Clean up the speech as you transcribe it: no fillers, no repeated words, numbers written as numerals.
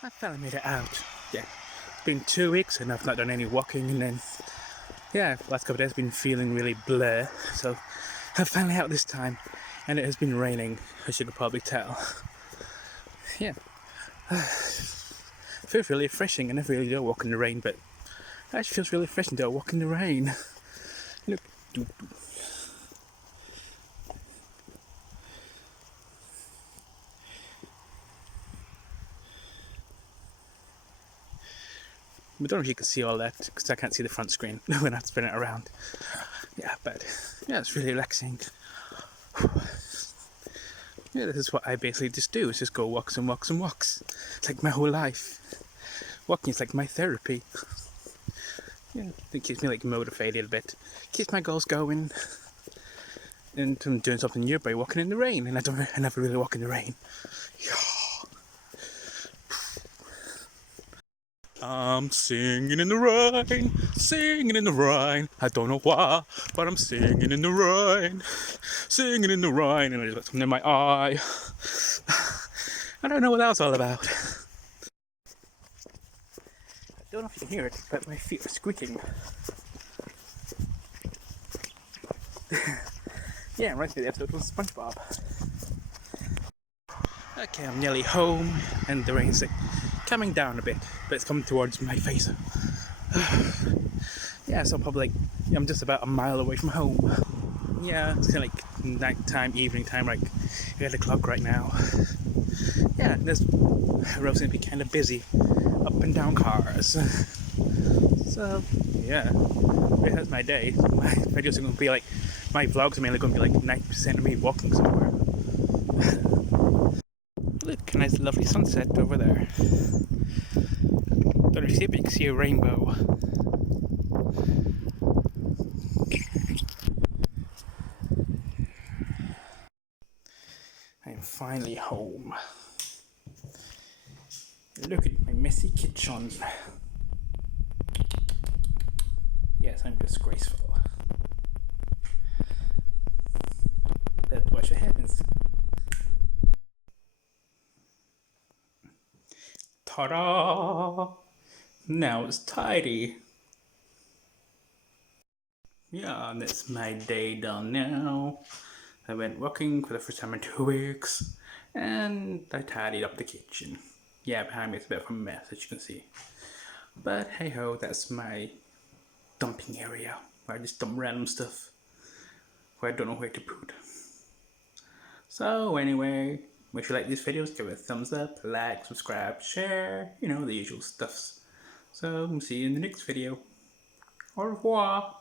I finally made it out. Yeah, it's been 2 weeks and I've not done any walking, and then yeah, last couple of days been feeling really blur. So I'm finally out this time, and it has been raining, as you can probably tell. Yeah, it feels really refreshing. I never really do walk in the rain, but it actually feels really refreshing to walk in the rain. Look. I don't know if you can see all that because I can't see the front screen when I spin it around. Yeah, but yeah, it's really relaxing. Yeah, this is what I basically just do, is just go walks and walks and walks. It's like my whole life. Walking is like my therapy. Yeah, it keeps me like motivated a bit. Keeps my goals going. And I'm doing something new by walking in the rain, and I never really walk in the rain. I'm singing in the rain, singing in the rain. I don't know why, but I'm singing in the rain, singing in the rain, and I just got something in my eye. I don't know what that was all about. I don't know if you can hear it, but my feet are squeaking. Yeah, right through the episode was SpongeBob. Okay, I'm nearly home, and the rain's like coming down a bit, but it's coming towards my face. Yeah, so probably I'm just about a mile away from home. Yeah, it's kind of like night time, evening time, like 8 o'clock right now. Yeah, this road's gonna be kind of busy, up and down cars. So yeah, that's my day. My videos are gonna be like, my vlogs are mainly gonna be like 90% of me walking somewhere. Look, a nice lovely sunset over there. Don't know if you see it, but you can see a rainbow. I am finally home. Look at my messy kitchen. Yes, I'm disgraceful. But watch what happens. Ta-da! Now it's tidy. Yeah, that's my day done now. I went walking for the first time in 2 weeks, and I tidied up the kitchen. Yeah, behind me it's a bit of a mess, as you can see. But hey ho, that's my dumping area, where I just dump random stuff, where I don't know where to put. So anyway, if you like these videos, give it a thumbs up, like, subscribe, share, you know, the usual stuffs. So, see you in the next video. Au revoir!